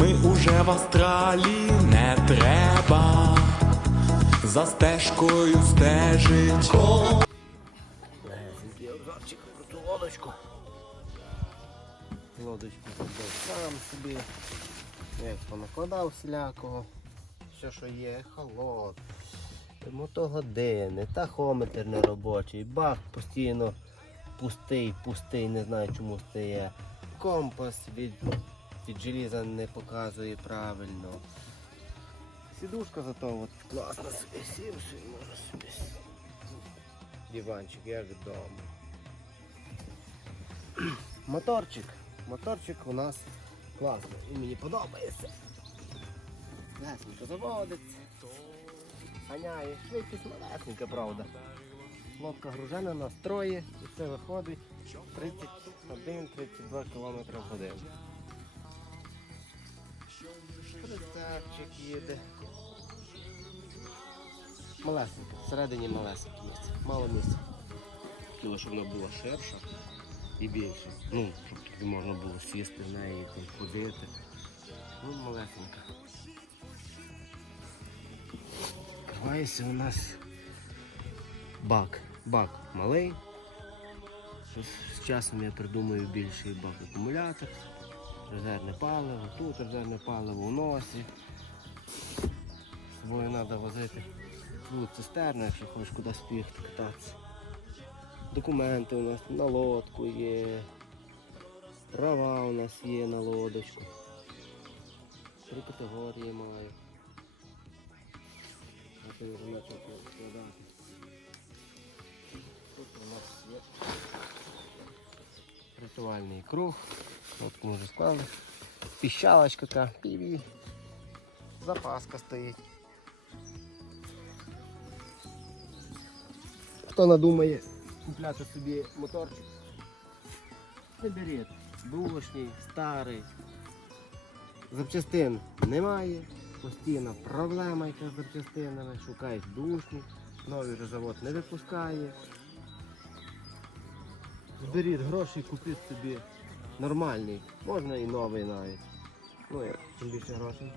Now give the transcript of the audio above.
Ми уже в астралі не треба за стежкою стежить. Обзорчик про лодочку. Лодочку зробив сам собі. Як понакладав всілякого. Все, що є, холод. Мотогодини, тахометр неробочий, бак постійно пустий, пустий, не знаю чому стає. Компас від, від желіза не показує правильно. Сідушка зато от класно собі сів, собі можу собі. Диванчик, як вдома. Моторчик. Моторчик у нас класний. І мені подобається. Лесненько заводиться. Ганяє. Швидкість малесенька, правда. Лодка гружена на строї і це виходить 31-32 км в годину. Прицепчик їде. Малесенька, всередині малесеньке місце. Мало місця. Хотіло, щоб вона була ширша і більше. Ну, щоб туди можна було сісти в неї, там, ходити. Ну, малесенька. Відкривається у нас бак. Бак малий. З часом я придумаю більший бак акумулятор, резервне паливо, тут резервне паливо у носі. З собою треба возити ну, цистерну, якщо хочеш кудись поїхати кататися. Документи у нас на лодку є. Права у нас є на лодочку. Три категорії маю. Ти вже почав складати. Рятувальний круг. Лодку ми вже склали. Піщалочка така. Піві. Запаска стоїть. Хто надумає купляти собі моторчик, не беріть. Душний, старий. Запчастин немає. Постійна проблема яка з запчастинами. Шукають душні. Новий завод не випускає. Зберіть гроші, купіть собі нормальний. Можна і новий навіть. Ну, як тим більше грошей,